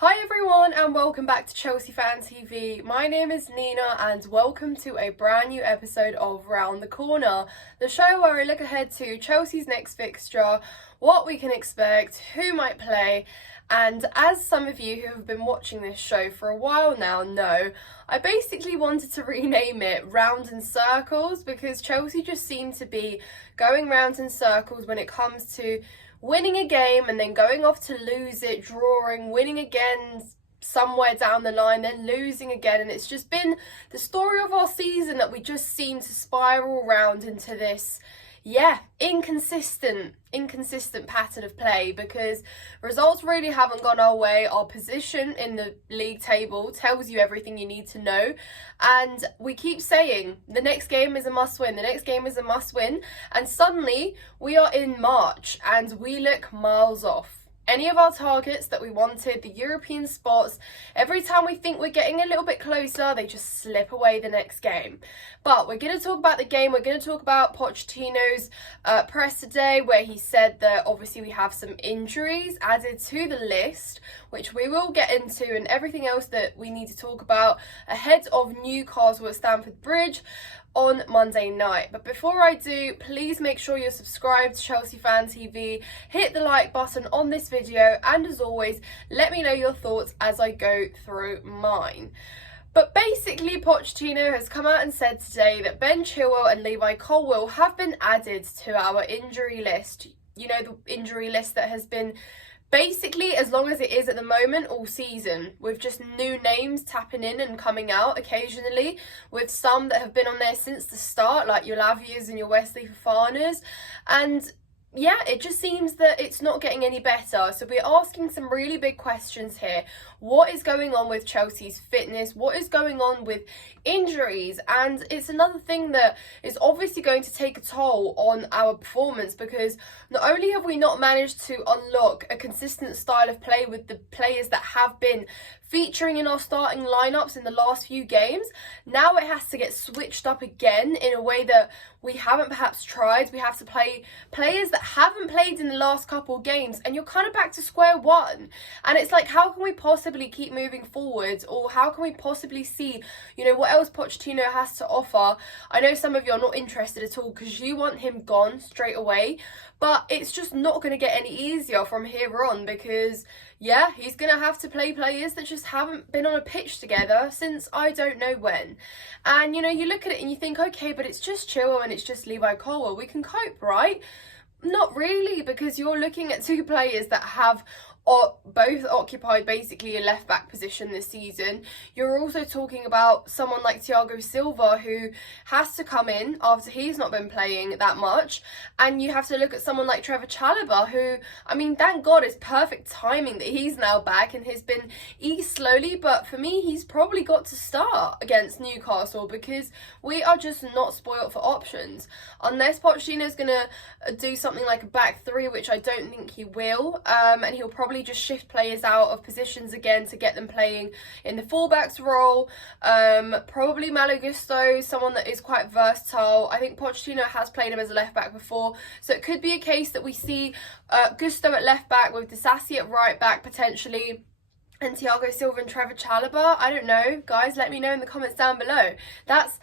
Hi everyone and welcome back to Chelsea Fan TV. My name is Nina and welcome to a brand new episode of Round the Corner, the show where I look ahead to Chelsea's next fixture, what we can expect, who might play, and as some of you who have been watching this show for a while now know, I basically wanted to rename it Round in Circles because Chelsea just seem to be going round in circles when it comes to winning a game and then going off to lose it, drawing, winning again somewhere down the line, then losing again. And it's just been the story of our season that we just seem to spiral round into this inconsistent pattern of play because results really haven't gone our way. Our position in the league table tells you everything you need to know, and we keep saying the next game is a must win, the next game is a must win, and suddenly we are in March and we look miles off any of our targets that we wanted, the European spots. Every time we think we're getting a little bit closer, they just slip away the next game. But we're going to talk about the game. We're going to talk about Pochettino's press today, where he said that obviously we have some injuries added to the list, which we will get into, and everything else that we need to talk about ahead of Newcastle at Stamford Bridge on Monday night. But before I do, please make sure you're subscribed to Chelsea Fan TV, hit the like button on this video, and as always, let me know your thoughts as I go through mine. But basically, Pochettino has come out and said today that Ben Chilwell and Colwill have been added to our injury list. You know, the injury list that has been basically as long as it is at the moment all season, with just new names tapping in and coming out occasionally, with some that have been on there since the start, like your Lavias and your Wesley Fofanas. And yeah, it just seems that it's not getting any better. So we're asking some really big questions here. What is going on with Chelsea's fitness? What is going on with injuries? And it's another thing that is obviously going to take a toll on our performance, because not only have we not managed to unlock a consistent style of play with the players that have been featuring in our starting lineups in the last few games, now it has to get switched up again in a way that we haven't perhaps tried. We have to play players that haven't played in the last couple of games, and you're kind of back to square one. And it's like, how can we possibly keep moving forwards, or how can we possibly see, you know, what else Pochettino has to offer? I know some of you are not interested at all because you want him gone straight away, but it's just not going to get any easier from here on, because yeah, he's going to have to play players that just haven't been on a pitch together since I don't know when. And, you know, you look at it and you think, okay, but it's just Chilwell and it's just Colwill. We can cope, right? Not really, because you're looking at two players that have both occupied basically a left back position this season. You're also talking about someone like Thiago Silva, who has to come in after he's not been playing that much, and you have to look at someone like Trevor Chalobah, who, I mean, thank God it's perfect timing that he's now back and has been eased slowly, but for me he's probably got to start against Newcastle, because we are just not spoilt for options unless Pochettino's gonna do something like a back three, which I don't think he will, and he'll probably just shift players out of positions again to get them playing in the fullbacks role. Probably Malo Gusto, someone that is quite versatile. I think Pochettino has played him as a left back before, so it could be a case that we see Gusto at left back with Disasi at right back potentially, and Thiago Silva and Trevor Chalobah. I don't know, guys, let me know in the comments down below. That's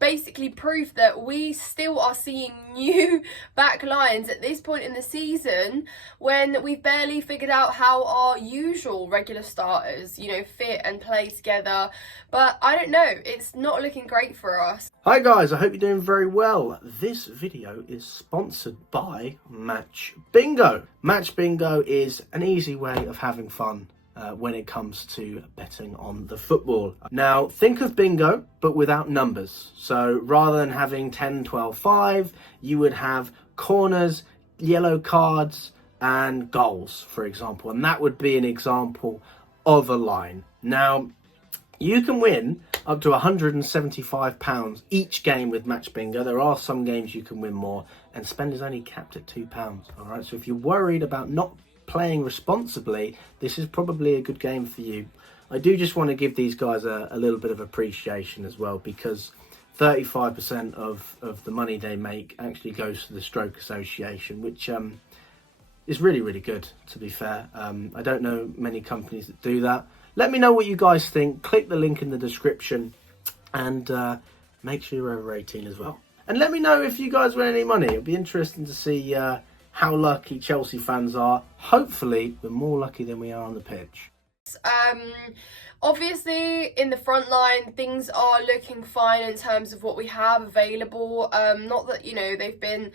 basically proof that we still are seeing new back lines at this point in the season, when we've barely figured out how our usual regular starters, you know, fit and play together. But I don't know, it's not looking great for us. Hi guys, I hope you're doing very well. This video is sponsored by Match Bingo. Match Bingo is an easy way of having fun when it comes to betting on the football. Now, think of bingo, but without numbers. So rather than having 10, 12, 5, you would have corners, yellow cards, and goals, for example. And that would be an example of a line. Now, you can win up to £175 each game with Match Bingo. There are some games you can win more, and spend is only capped at £2. All right, so if you're worried about not playing responsibly, this is probably a good game for you. I do just want to give these guys a little bit of appreciation as well, because 35% of the money they make actually goes to the Stroke Association, which is really, really good, to be fair. I don't know many companies that do that. Let me know what you guys think. Click the link in the description and make sure you're over 18 as well. And let me know if you guys win any money. It'll be interesting to see how lucky Chelsea fans are. Hopefully, we're more lucky than we are on the pitch. Obviously in the front line things are looking fine in terms of what we have available. Not that, you know, they've been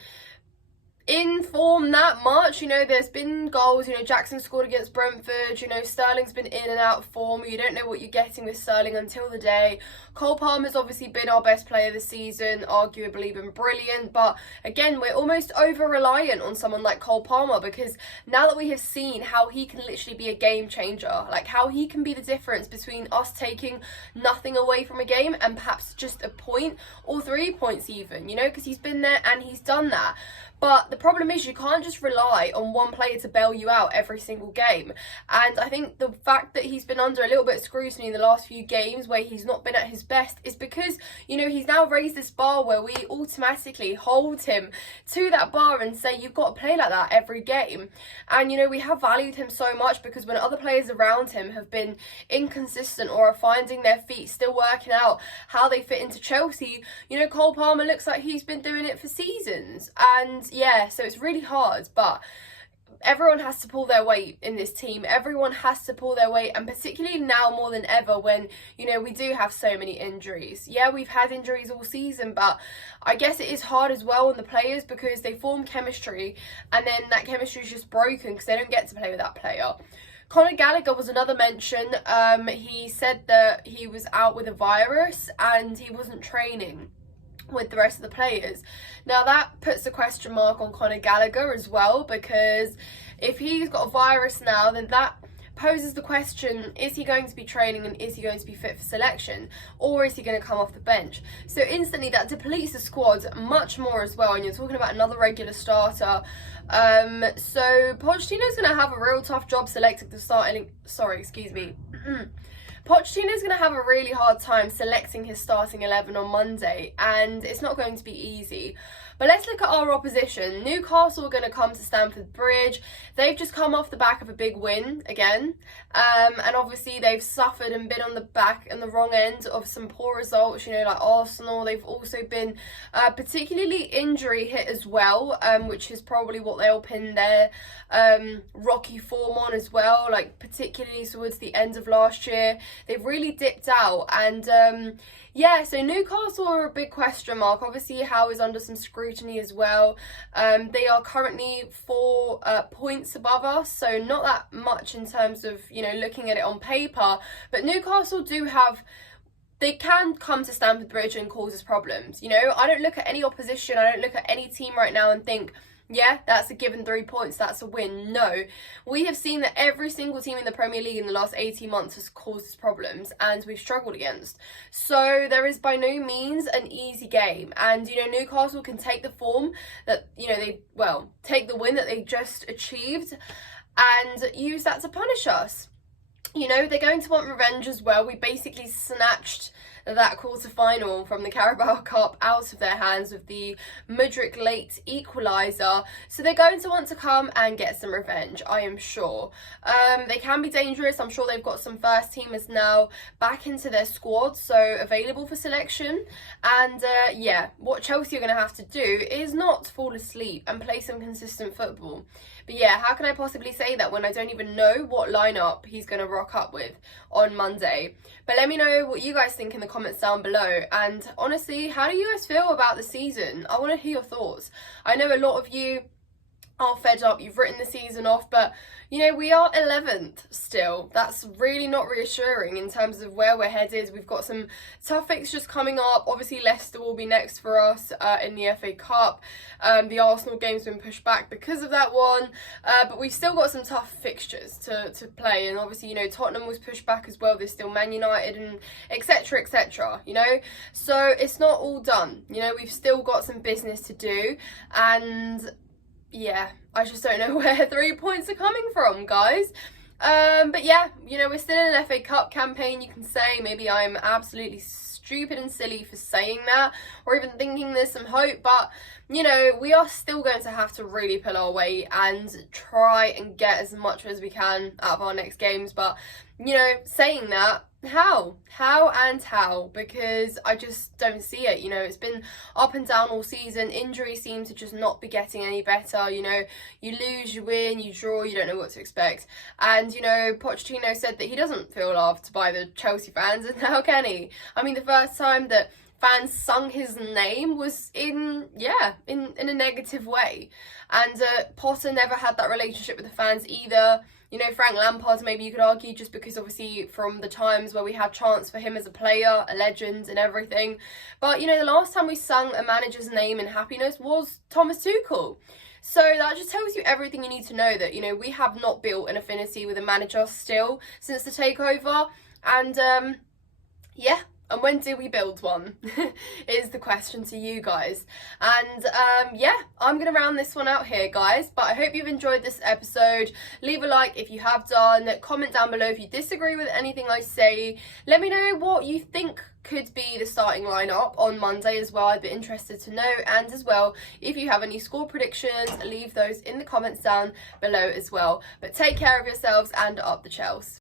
in form that much, you know, there's been goals, you know, Jackson scored against Brentford, you know, Sterling's been in and out of form. You don't know what you're getting with Sterling until the day. Cole Palmer's obviously been our best player this season, arguably been brilliant, but again, we're almost over-reliant on someone like Cole Palmer, because now that we have seen how he can literally be a game changer, like how he can be the difference between us taking nothing away from a game and perhaps just a point or 3 points even, you know, because he's been there and he's done that. But the problem is you can't just rely on one player to bail you out every single game. And I think the fact that he's been under a little bit of scrutiny in the last few games where he's not been at his best is because, you know, he's now raised this bar where we automatically hold him to that bar and say, you've got to play like that every game. And, you know, we have valued him so much because when other players around him have been inconsistent or are finding their feet, still working out how they fit into Chelsea, you know, Cole Palmer looks like he's been doing it for seasons. And yeah, so it's really hard, but everyone has to pull their weight in this team. Everyone has to pull their weight, and particularly now more than ever when, you know, we do have so many injuries. Yeah, we've had injuries all season, but I guess it is hard as well on the players because they form chemistry and then that chemistry is just broken because they don't get to play with that player. Conor Gallagher was another mention. He said that he was out with a virus and he wasn't training with the rest of the players. Now that puts a question mark on Conor Gallagher as well, because if he's got a virus now, then that poses the question, is he going to be training and is he going to be fit for selection, or is he going to come off the bench? So instantly that depletes the squad much more as well, and you're talking about another regular starter. So Pochettino's going to have a real tough job selecting the starting, Pochettino's going to have a really hard time selecting his starting 11 on Monday, and it's not going to be easy. But let's look at our opposition. Newcastle are going to come to Stamford Bridge. They've just come off the back of a big win again. And obviously they've suffered and been on the back and the wrong end of some poor results, you know, like Arsenal. They've also been particularly injury hit as well, which is probably what they'll pin their rocky form on as well, like particularly towards the end of last year. They've really dipped out, and yeah, so Newcastle are a big question mark. Obviously Howe is under some scrutiny as well. They are currently 4 points above us, so not that much in terms of, you know, looking at it on paper, but Newcastle do have, they can come to Stamford Bridge and cause us problems. You know, I don't look at any opposition, I don't look at any team right now and think, yeah, that's a given 3 points, that's a win. No, we have seen that every single team in the Premier League in the last 18 months has caused us problems and we've struggled against. So there is by no means an easy game. And, you know, Newcastle can take the form that, you know, take the win that they just achieved and use that to punish us. You know, they're going to want revenge as well. We basically snatched that quarter-final from the Carabao Cup out of their hands with the Mudryk late equaliser. So they're going to want to come and get some revenge, I am sure. They can be dangerous. I'm sure they've got some first teamers now back into their squad, so available for selection. And yeah, what Chelsea are going to have to do is not fall asleep and play some consistent football. But yeah, how can I possibly say that when I don't even know what lineup he's going to rock up with on Monday? But let me know what you guys think in the comments down below. And honestly, how do you guys feel about the season? I want to hear your thoughts. I know a lot of you are fed up, you've written the season off, but you know, we are 11th still. That's really not reassuring in terms of where we're headed. We've got some tough fixtures coming up. Obviously Leicester will be next for us in the FA Cup. The Arsenal game's been pushed back because of that one, but we've still got some tough fixtures to play, and obviously, you know, Tottenham was pushed back as well. There's still Man United and etc, you know, so it's not all done. You know, we've still got some business to do, and yeah, I just don't know where 3 points are coming from, guys. But yeah, you know, we're still in an FA Cup campaign, you can say. Maybe I'm absolutely stupid and silly for saying that, or even thinking there's some hope, but you know, we are still going to have to really pull our weight and try and get as much as we can out of our next games. But you know, saying that, how? Because I just don't see it. You know, it's been up and down all season. Injuries seem to just not be getting any better. You know, you lose, you win, you draw, you don't know what to expect. And you know, Pochettino said that he doesn't feel loved by the Chelsea fans, and how can he? I mean, the first time that fans sung his name was in a negative way. And Potter never had that relationship with the fans either. You know, Frank Lampard, maybe you could argue, just because obviously from the times where we had chance for him as a player, a legend and everything. But, you know, the last time we sung a manager's name in happiness was Thomas Tuchel. So that just tells you everything you need to know, that, you know, we have not built an affinity with a manager still since the takeover. And, and when do we build one is the question to you guys. And I'm going to round this one out here, guys. But I hope you've enjoyed this episode. Leave a like if you have done. Comment down below if you disagree with anything I say. Let me know what you think could be the starting lineup on Monday as well. I'd be interested to know. And as well, if you have any score predictions, leave those in the comments down below as well. But take care of yourselves and up the Chels.